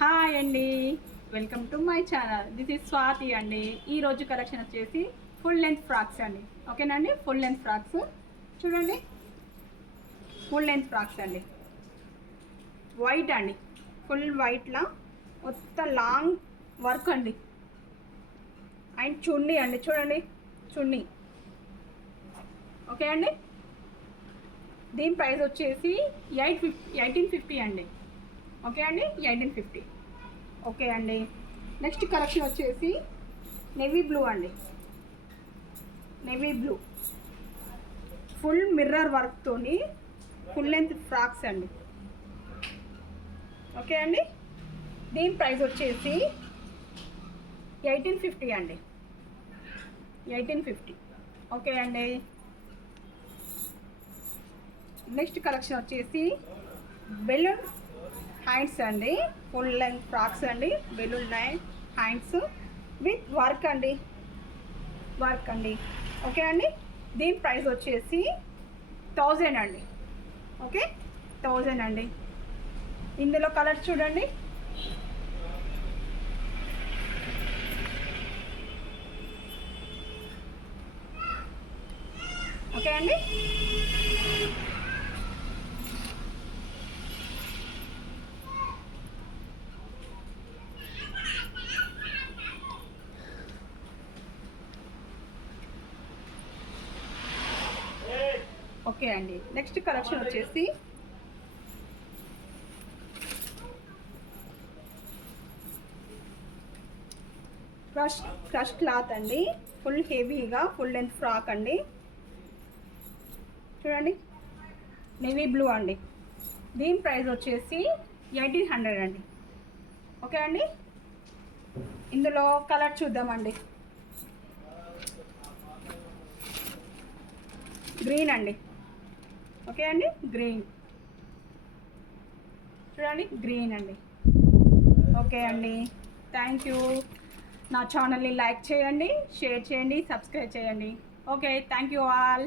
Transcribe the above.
Hi అండి, welcome to my channel. This is Swathi అండి. ఈరోజు కలెక్షన్ వచ్చేసి ఫుల్ లెంత్ ఫ్రాక్స్ అండి. ఓకేనండి, ఫుల్ లెంత్ ఫ్రాక్స్ చూడండి. ఫుల్ లెంత్ ఫ్రాక్స్ అండి, వైట్ అండి, ఫుల్ వైట్లా మొత్తం లాంగ్ వర్క్ అండి. అండ్ చున్నీ అండి, చూడండి చున్నీ. ఓకే అండి, దీని ప్రైస్ వచ్చేసి 1850 అండి. ఓకే అండి, 1850. ఓకే అండి, నెక్స్ట్ కలెక్షన్ వచ్చేసి నేవీ బ్లూ అండి. నేవీ బ్లూ ఫుల్ మిర్రర్ వర్క్తోని ఫుల్ లెంత్ ఫ్రాక్స్ అండి. ఓకే అండి, దీని ప్రైస్ వచ్చేసి 1850 అండి. 1850. ఓకే అండి, నెక్స్ట్ కలెక్షన్ వచ్చేసి బెలూన్ హ్యాండ్స్ అండి. ఫుల్ లెంత్ ఫ్రాక్స్ అండి, బెలూన్ హ్యాండ్స్ విత్ వర్క్ అండి. వర్క్ అండి. ఓకే అండి, దీని ప్రైస్ వచ్చేసి 1000 అండి. ఓకే, 1000 అండి. ఇందులో కలర్ చూడండి. ఓకే అండి, ఓకే అండి, నెక్స్ట్ కలెక్షన్ వచ్చేసి క్రష్ క్లాత్ అండి. ఫుల్ హెవీగా ఫుల్ లెంత్ ఫ్రాక్ అండి. చూడండి, నేవీ బ్లూ అండి. దీని ప్రైస్ వచ్చేసి 1800 అండి. ఓకే అండి, ఇందులో కలర్ చూద్దామండి. గ్రీన్ అండి. ఓకే అండి, గ్రీన్ చూడండి, గ్రీన్ అండి. ఓకే అండి, థ్యాంక్ యూ. నా ఛానల్ని లైక్ చేయండి, షేర్ చేయండి, సబ్స్క్రైబ్ చేయండి. Okay, thank you all.